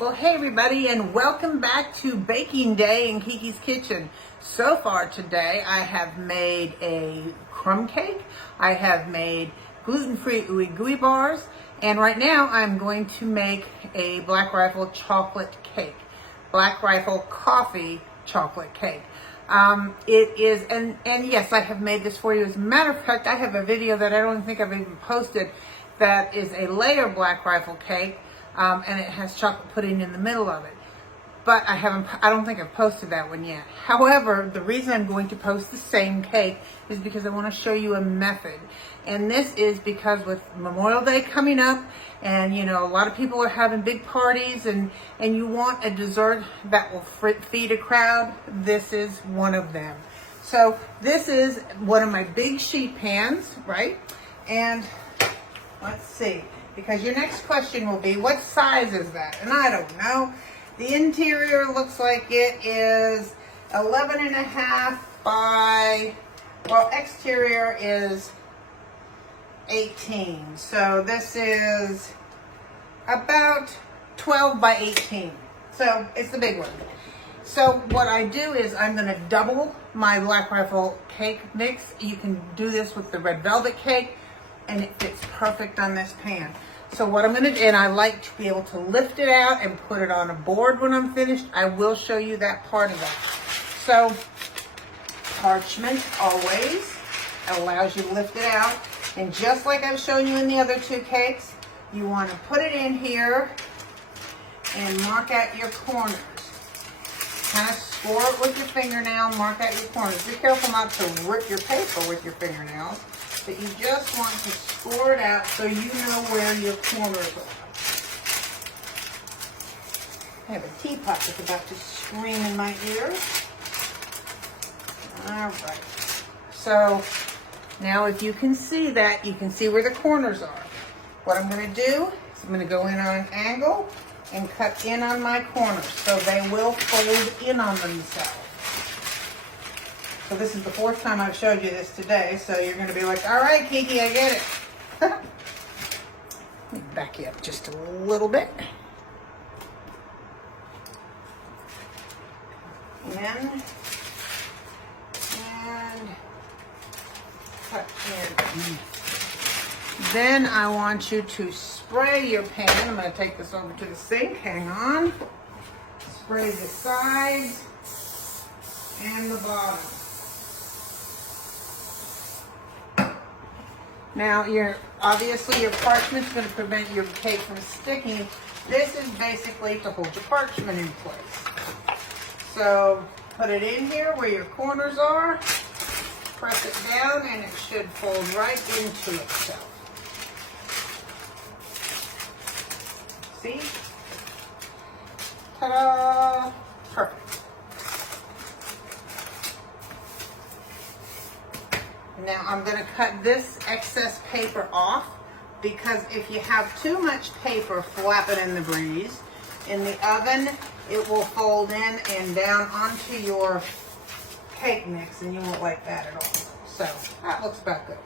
Well, hey everybody, and welcome back to Baking Day in Kiki's Kitchen. So far today, I have made a crumb cake, I have made gluten-free ooey gooey bars, and right now I'm going to make a Black Rifle chocolate cake. Black Rifle coffee chocolate cake. It is, and yes, I have made this for you. As a matter of fact, I have a video that I don't think I've even posted that is a layer Black Rifle cake. And it has chocolate pudding in the middle of it. But I don't think I've posted that one yet. However, the reason I'm going to post the same cake is because I want to show you a method. And this is because with Memorial Day coming up, and you know, a lot of people are having big parties, and you want a dessert that will feed a crowd. This is one of them. So this is one of my big sheet pans, right? And let's see. Because your next question will be, what size is that? And I don't know. The interior looks like it is 11.5 by, well, exterior is 18. So this is about 12 by 18. So it's the big one. So what I do is I'm going to double my Black Rifle cake mix. You can do this with the red velvet cake, and it fits perfect on this pan. So what I'm going to do, and I like to be able to lift it out and put it on a board when I'm finished. I will show you that part of that. So parchment always allows you to lift it out. And just like I've shown you in the other two cakes, you want to put it in here and mark out your corners. Kind of score it with your fingernail, mark out your corners. Be careful not to rip your paper with your fingernails. But you just want to score it out so you know where your corners are. I have a teapot that's about to scream in my ear. All right. So now if you can see that, you can see where the corners are. What I'm going to do is I'm going to go in on an angle and cut in on my corners so they will fold in on themselves. So this is the fourth time I've showed you this today, so you're going to be like, all right, Kiki, I get it. Let me back you up just a little bit. In. And cut in. Then I want you to spray your pan. I'm going to take this over to the sink. Hang on. Spray the sides and the bottom. Now, obviously your parchment is going to prevent your cake from sticking. This is basically to hold your parchment in place. So put it in here where your corners are, press it down, and it should fold right into itself. See? Ta-da! Perfect. Now I'm going to cut this excess paper off, because if you have too much paper flapping in the breeze, in the oven it will fold in and down onto your cake mix, and you won't like that at all. So that looks about good.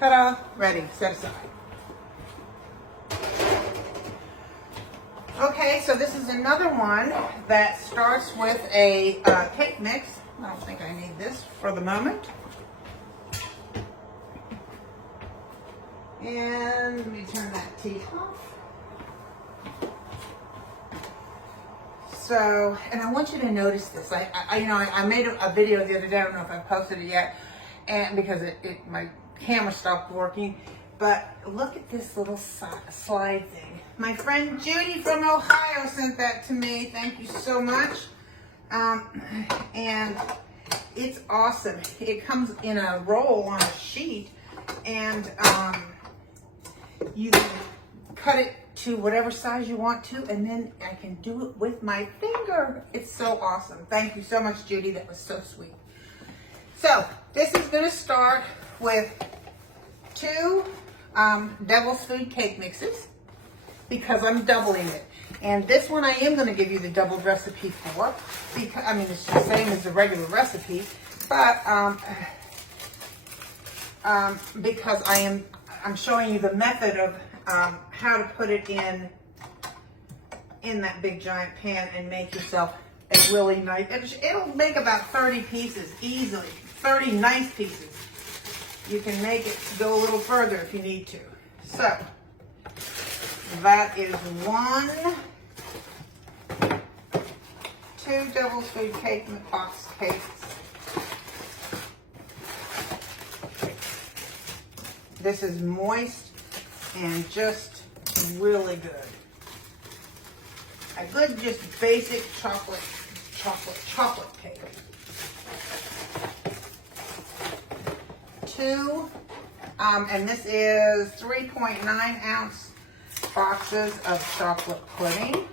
Ta-da! Ready, set aside. Okay, so this is another one that starts with a cake mix. I don't think I need this for the moment. And let me turn that tea off. So, and I want you to notice this. I made a video the other day. I don't know if I posted it yet, and because my camera stopped working. But look at this little slide thing. My friend Judy from Ohio sent that to me. Thank you so much. And it's awesome. It comes in a roll on a sheet, and you can cut it to whatever size you want to, and then I can do it with my finger. It's so awesome. Thank you so much, Judy. That was so sweet. So this is going to start with two Devil's Food cake mixes, because I'm doubling it. And this one I am going to give you the doubled recipe for, because I mean it's the same as the regular recipe, but because I'm showing you the method of how to put it in in that big giant pan and make yourself a really nice, it'll make about 30 pieces easily, 30 nice pieces. You can make it go a little further if you need to. So that is 2 double food cake box cakes. This is moist and just really good. A good, just basic chocolate cake. 2, and this is 3.9 ounce boxes of chocolate pudding.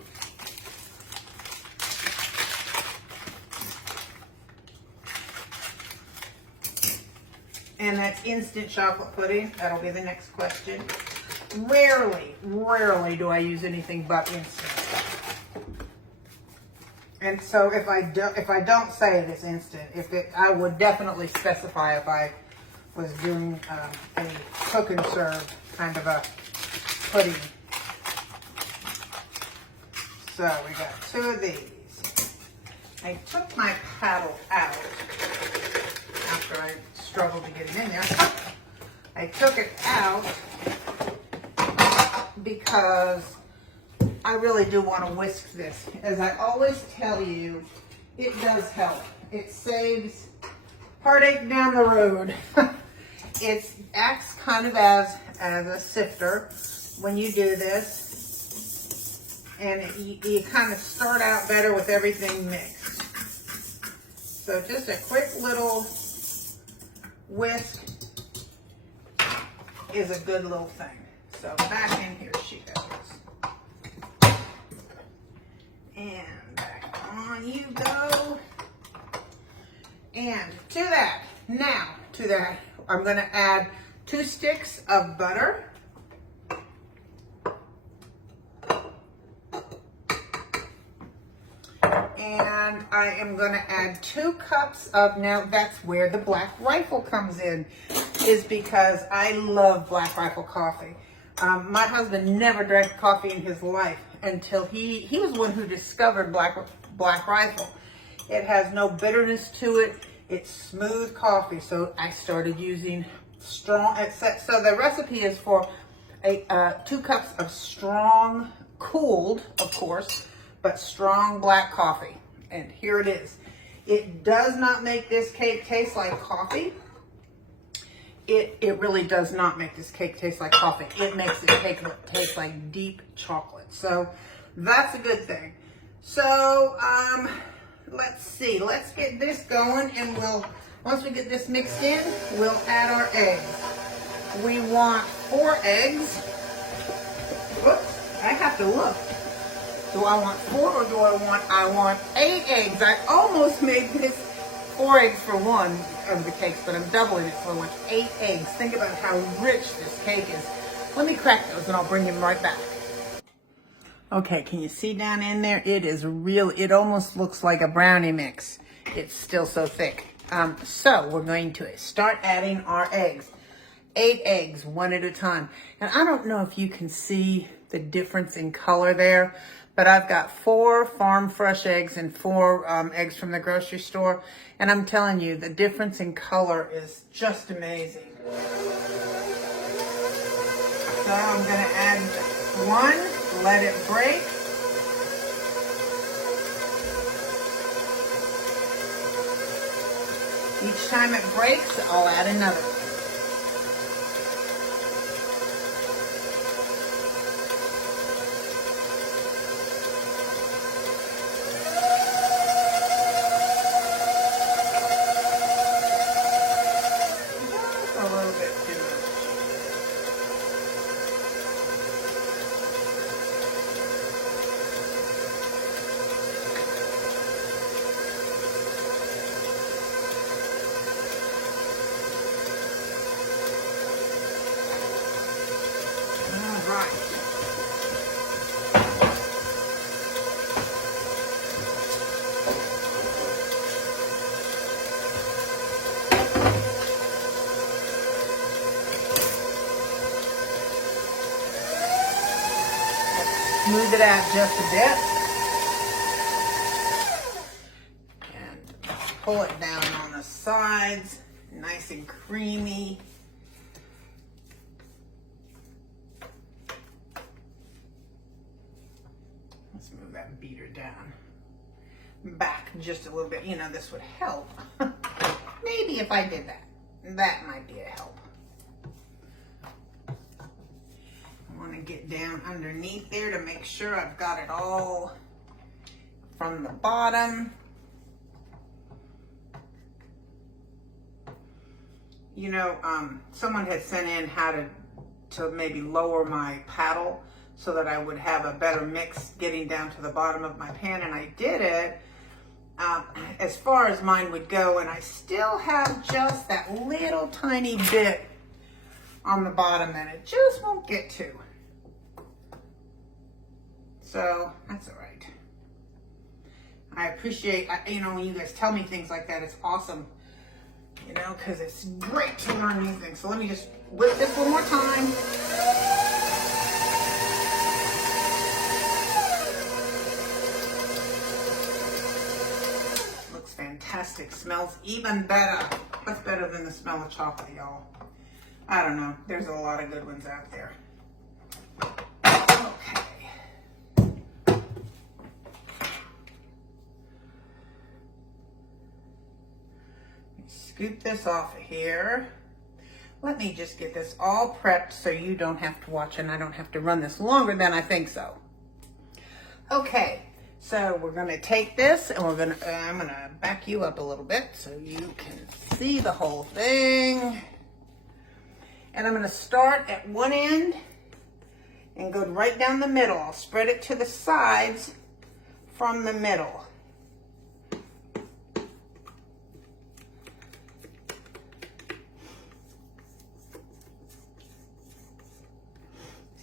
And that's instant chocolate pudding. That'll be the next question. Rarely do I use anything but instant. And so if I don't say it is instant, I would definitely specify if I was doing a cook and serve kind of a pudding. So we got 2 of these. I took my paddle out after I struggled to get it in there. I took it out because I really do want to whisk this. As I always tell you, it does help. It saves heartache down the road. It acts kind of as a sifter when you do this. And you kind of start out better with everything mixed. So just a quick little whisk is a good little thing. So back in here she goes. And back on you go. And to that, I'm going to add 2 sticks of butter. And I am going to add 2 cups of, now that's where the Black Rifle comes in, is because I love Black Rifle coffee. My husband never drank coffee in his life until he was the one who discovered Black Rifle. It has no bitterness to it. It's smooth coffee. So I started using strong, so the recipe is for 2 cups of strong, cooled, of course, but strong black coffee. And here it is. It does not make this cake taste like coffee. It really does not make this cake taste like coffee. It makes the cake taste like deep chocolate. So that's a good thing. So let's see. Let's get this going, and once we get this mixed in, we'll add our eggs. We want 4 eggs. Whoops, I have to look. Do I want 4 or do I want 8 eggs? I almost made this 4 eggs for one of the cakes, but I'm doubling it, so I want 8 eggs. Think about how rich this cake is. Let me crack those and I'll bring them right back. Okay, can you see down in there? It is real, it almost looks like a brownie mix. It's still so thick. So we're going to start adding our eggs. 8 eggs, one at a time. And I don't know if you can see the difference in color there, but I've got 4 farm fresh eggs and 4 eggs from the grocery store. And I'm telling you, the difference in color is just amazing. So I'm gonna add 1, let it break. Each time it breaks, I'll add another. it out just a bit. And pull it down on the sides, nice and creamy. Let's move that beater down. Back just a little bit. You know, this would help. Maybe if I did that. That might be a help. I want to get down underneath there to make sure I've got it all from the bottom. You know, someone had sent in how to maybe lower my paddle so that I would have a better mix getting down to the bottom of my pan, and I did it as far as mine would go, and I still have just that little tiny bit on the bottom that it just won't get to. So that's all right. I appreciate, you know, when you guys tell me things like that, it's awesome, you know, because it's great to learn new things. So let me just whip this one more time. Fantastic. Smells even better. What's better than the smell of chocolate, y'all? I don't know. There's a lot of good ones out there. Okay. Scoop this off of here. Let me just get this all prepped so you don't have to watch and I don't have to run this longer than I think so. Okay. So we're going to take this and I'm going to back you up a little bit so you can see the whole thing. And I'm going to start at one end and go right down the middle. I'll spread it to the sides from the middle.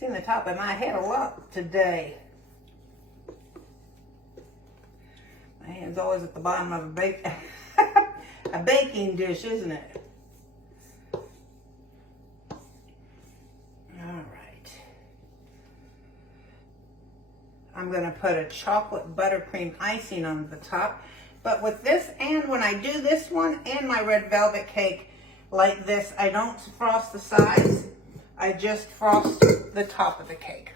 Seen the top of my head a lot today. My hand's always at the bottom of a baking dish, isn't it? All right. I'm going to put a chocolate buttercream icing on the top. But with this, and when I do this one and my red velvet cake like this, I don't frost the sides. I just frost the top of the cake.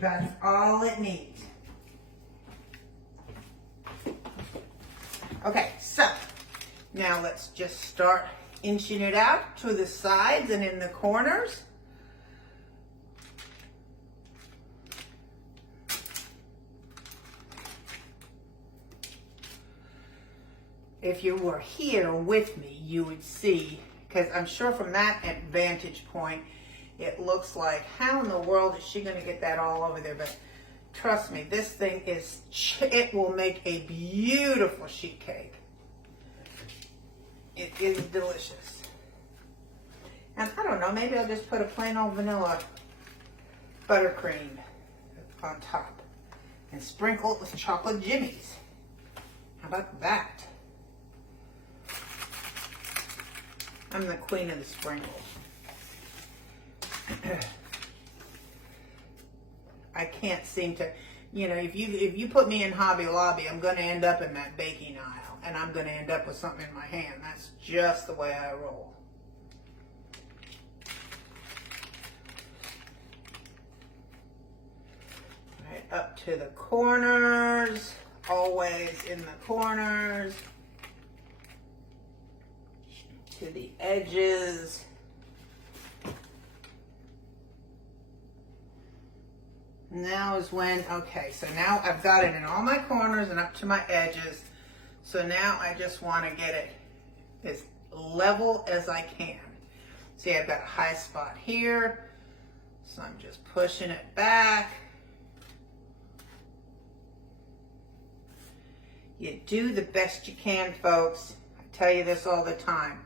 That's all it needs. Okay, so now let's just start inching it out to the sides and in the corners. If you were here with me, you would see, because I'm sure from that vantage point, it looks like, how in the world is she going to get that all over there? But trust me, this thing is, it will make a beautiful sheet cake. It is delicious. And I don't know, maybe I'll just put a plain old vanilla buttercream on top and sprinkle it with chocolate jimmies. How about that? I'm the queen of the sprinkles. I can't seem to, you know, if you put me in Hobby Lobby, I'm going to end up in that baking aisle, and I'm going to end up with something in my hand. That's just the way I roll. All right, up to the corners, always in the corners, to the edges. Now is when, okay, so now I've got it in all my corners and up to my edges. So now I just want to get it as level as I can. See, I've got a high spot here. So I'm just pushing it back. You do the best you can, folks. I tell you this all the time.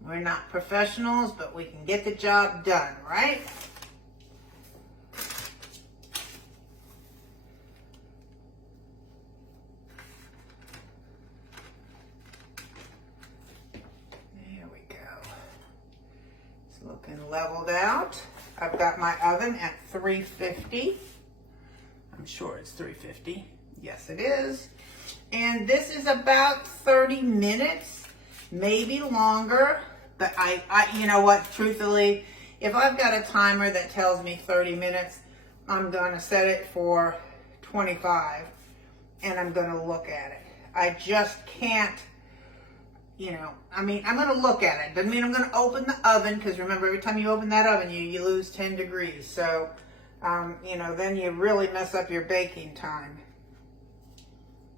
We're not professionals, but we can get the job done, right? There we go. It's looking leveled out. I've got my oven at 350. I'm sure it's 350. Yes, it is. And this is about 30 minutes, maybe longer. But you know what, truthfully, if I've got a timer that tells me 30 minutes, I'm gonna set it for 25 and I'm gonna look at it. I just can't, you know, I mean, I'm gonna look at it. Doesn't mean I'm gonna open the oven, because remember, every time you open that oven, you lose 10 degrees. So, you know, then you really mess up your baking time.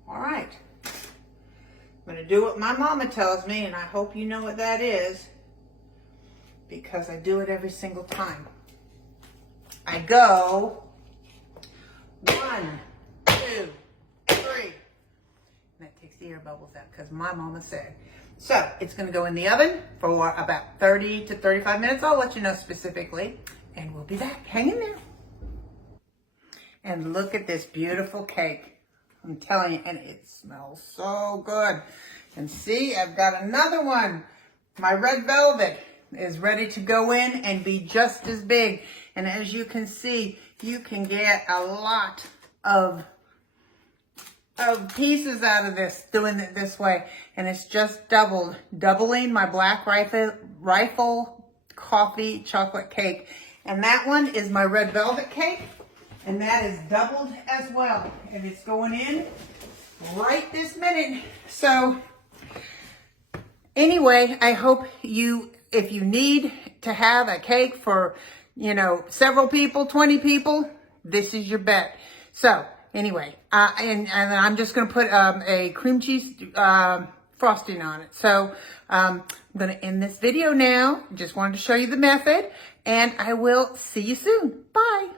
All right. I'm gonna do what my mama tells me, and I hope you know what that is, because I do it every single time. I go 1, 2, 3. And that takes the air bubbles out, because my mama said. So it's gonna go in the oven for about 30 to 35 minutes. I'll let you know specifically, and we'll be back. Hang in there. And look at this beautiful cake. I'm telling you, and it smells so good. And see, I've got another one. My red velvet is ready to go in and be just as big. And as you can see, you can get a lot of pieces out of this, doing it this way. And it's just doubling my black rifle coffee chocolate cake. And that one is my red velvet cake. And that is doubled as well. And it's going in right this minute. So anyway, I hope if you need to have a cake for, you know, several people, 20 people, this is your bet. So anyway, and I'm just going to put a cream cheese frosting on it. So I'm going to end this video now. Just wanted to show you the method, and I will see you soon. Bye.